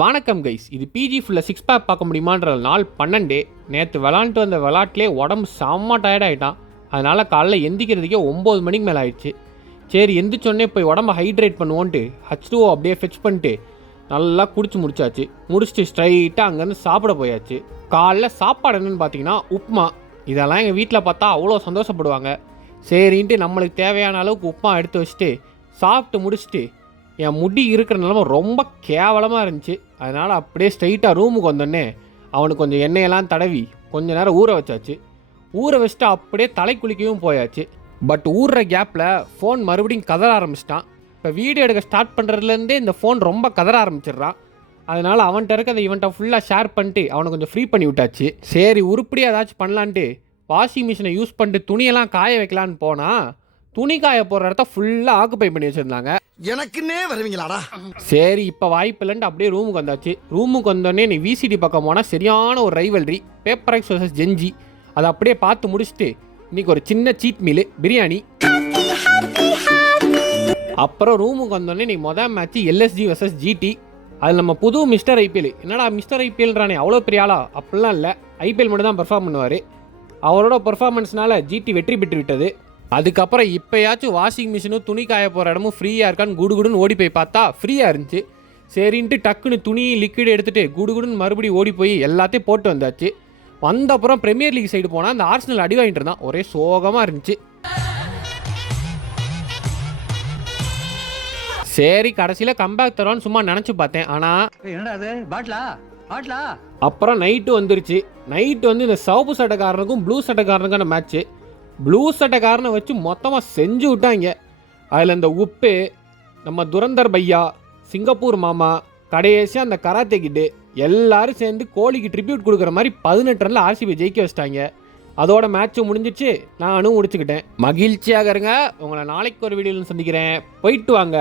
வணக்கம் கைஸ், இது பிஜி ஃபுல்லாக சிக்ஸ் பேக் பார்க்க முடியுமான்ற நாள் 12. நேற்று விளாண்டுட்டு வந்த விளாட்லேயே உடம்பு செம்ம டயர்டாகிட்டான். அதனால் காலைல எந்திக்கிறதுக்கே 9 மணிக்கு மேலே ஆயிடுச்சு. சரி எந்திரிச்சோடனே போய் உடம்பை ஹைட்ரேட் பண்ணுவோன்ட்டு H2O அப்படியே ஃபிக்ஸ் பண்ணிட்டு நல்லா குடிச்சு முடிச்சுட்டு ஸ்ட்ரைட்டாக அங்கேருந்து சாப்பிட போயாச்சு. காலைல சாப்பாடு என்னென்னு பார்த்தீங்கன்னா உப்புமா. இதெல்லாம் எங்கள் வீட்டில் பார்த்தா அவ்வளோ சந்தோஷப்படுவாங்க. சரின்ட்டு நம்மளுக்கு தேவையான அளவுக்கு உப்புமா எடுத்து வச்சுட்டு சாப்பிட்டு முடிச்சுட்டு என் முடி இருக்கிற நிலமை ரொம்ப கேவலமாக இருந்துச்சு. அதனால் அப்படியே ஸ்ட்ரைட்டாக ரூமுக்கு வந்தோடனே அவனுக்கு கொஞ்சம் எண்ணெயெல்லாம் தடவி கொஞ்சம் நேரம் ஊற வச்சாச்சு. ஊற வச்சுட்டு அப்படியே தலை குளிக்கவும் போயாச்சு. பட் ஊறுற கேப்பில் ஃபோன் மறுபடியும் கதற ஆரம்பிச்சிட்டான். இப்போ வீடியோ எடுக்க ஸ்டார்ட் பண்ணுறதுலேருந்தே இந்த ஃபோன் ரொம்ப கதற ஆரம்பிச்சிடுறான். அதனால் அவன்கிட்ட இருக்க அதை இவன்ட்ட ஃபுல்லாக ஷேர் பண்ணிட்டு அவனை கொஞ்சம் ஃப்ரீ பண்ணி விட்டாச்சு. சரி உருப்படியாக ஏதாச்சும் பண்ணலான்ட்டு வாஷிங் மிஷினை யூஸ் பண்ணிட்டு துணியெல்லாம் காய வைக்கலான்னு போனால் துணி காய போகிற இடத்த ஃபுல்லாக ஆக்குப்பை பண்ணி வச்சுருந்தாங்க. எனக்குன்னே வருவீங்களாடா. சரி இப்போ வாய்ப்பு இல்லைன்ட்டு அப்படியே ரூமுக்கு வந்தாச்சு. ரூமுக்கு வந்தோடனே நீ விசிடி பக்கம் போனால் சரியான ஒரு rivalry paper X versus Gen Z. அதை அப்படியே பார்த்து முடிச்சுட்டு இன்றைக்கி ஒரு சின்ன சீட் மீலு பிரியாணி. அப்புறம் ரூமுக்கு வந்தோடனே நீ மொதல் மேட்ச்சு எல்எஸ்ஜி வர்சஸ் ஜிடி. அது நம்ம புது மிஸ்டர் ஐபிஎல். என்னடா மிஸ்டர் ஐபிஎல்ன்றானே அவ்வளோ பெரிய ஆளா? அப்படிலாம் இல்லை, ஐபிஎல் மட்டும் தான் பெர்ஃபார்ம் பண்ணுவார். அவரோட பெர்ஃபார்மன்ஸ்னால ஜிடி வெற்றி பெற்று விட்டது. அதுக்கப்புறம் இப்போயாச்சும் வாஷிங் மிஷினும் துணி காய போகிற இடமும் ஃப்ரீயாக இருக்கான்னு குடுகுடுன்னு ஓடி போய் பார்த்தா ஃப்ரீயாக இருந்துச்சு. சரின்ட்டு டக்குன்னு துணி லிக்விட் எடுத்துகிட்டு குடுகுடுன்னு மறுபடியும் ஓடி போய் எல்லாத்தையும் போட்டு வந்தாச்சு. வந்த அப்புறம் பிரீமியர் லீக் சைடு போனால் அந்த ஆர்சனல் அடி வாங்கிட்டு இருந்தான். ஒரே சோகமாக இருந்துச்சு. சரி கடைசியில் கம்பேக் தருவான்னு சும்மா நினச்சி பார்த்தேன். ஆனால் அப்புறம் நைட்டு வந்துருச்சு. நைட்டு வந்து இந்த சிவப்பு சட்டைக்காரனுக்கும் ப்ளூ சட்டைக்காரனுக்கான மேட்ச்சு. ப்ளூ சட்டைக்காரனை வச்சு மொத்தமாக செஞ்சு விட்டாங்க. அதில் இந்த உப்பு, நம்ம துரந்தர் பையா, சிங்கப்பூர் மாமா, கடைசியாக அந்த கராத்தே கிட்டு எல்லாரும் சேர்ந்து கோலிக்கு ட்ரிபியூட் கொடுக்குற மாதிரி 18 ரன்ல ஆர்சிபி ஜெயிக்க வச்சிட்டாங்க. அதோட மேட்ச்சும் முடிஞ்சிச்சு. நானும் முடிச்சுக்கிட்டேன். மகிழ்ச்சியாக இருங்க. உங்களை நாளைக்கு ஒரு வீடியோவில் சந்திக்கிறேன். போயிட்டு வாங்க.